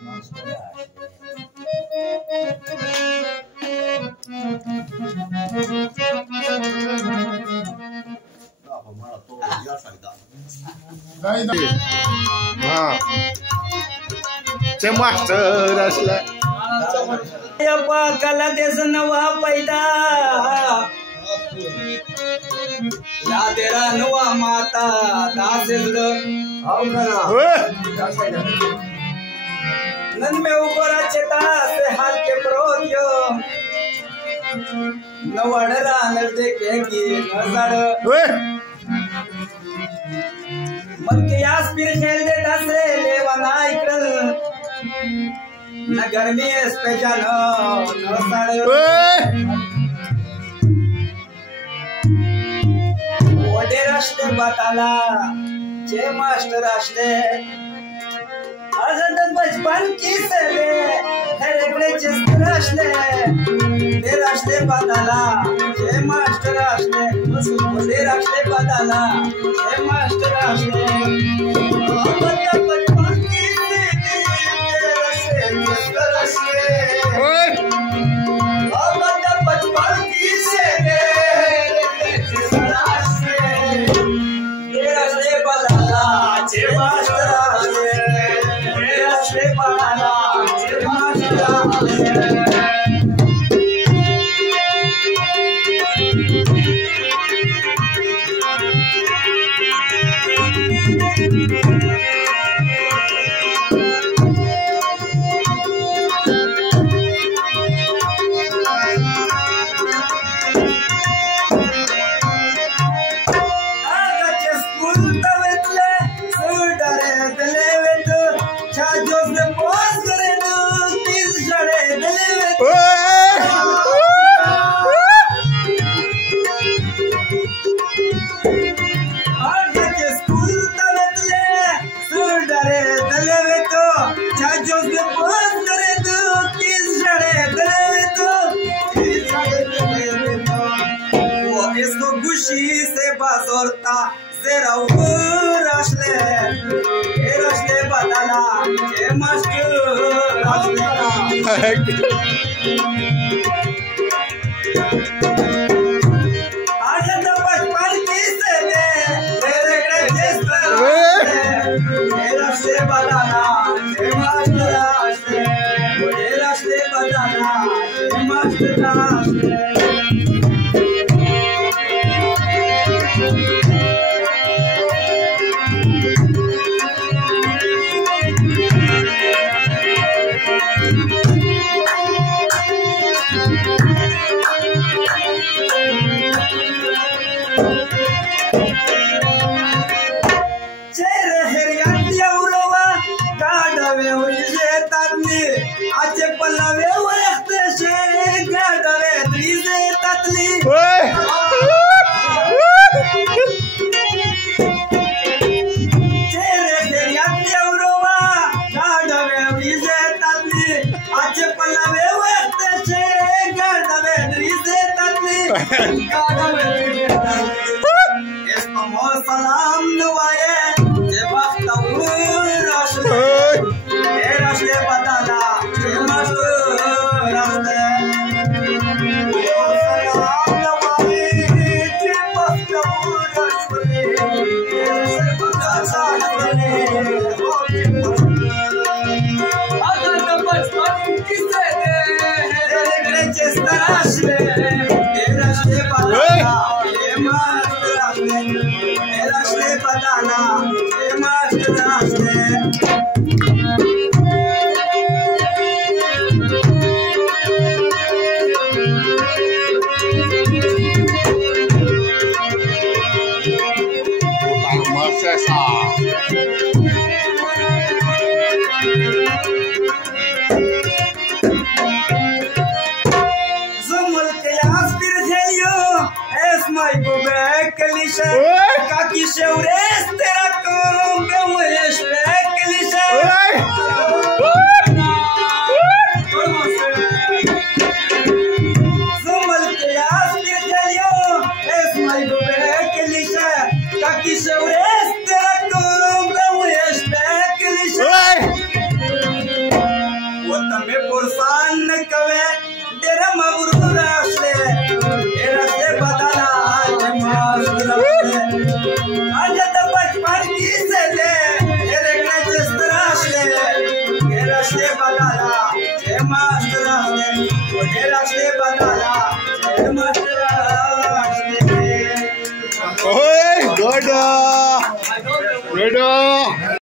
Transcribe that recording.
ते मास्टर असला कला देश नवा पैदा या तेरा नवा माता दास नन में ऊपर चेता से हाल के प्रोदियो नवड़रा न देखेगी नजर मन के आस फिर खेल देता से लेवाना इकल न गर्मी इस पे जानो न साड़े ओडे राष्ट्र बताला जे मास्टर राष्ट्र आजाद बचपन की सेवे हेरेकडे चेस्ट राष्ट्र ते राष्ट्र बताला जे मास्टर राष्ट्र ओडे राष्ट्र बताला जे मास्टर राष्ट्र बचपन की से बाजोरता जरा राशले बताला जे मास्टर आजाद बचपन की से तेरे राशले बताला जे मास्टर राशले बताला जे मास्टर राशले आचे पल्लावे वरखते गाडवे द्रीजे तातली चेरे फेरियात एवरोवा गाडवे द्रीजे तातली आचे पल्लावे वरखते गाडवे द्रीजे तातली गाडवे इस मो सलाम नवाये जे बख्तौर राशले राशले बताला काकी शेवरेस तेरा काम पे महेश पे कलिशा जुमल के आस के चलियो एस माई पे कलिशा काकी शेवरेस तेरा काम पे महेश पे कलिशा Ready?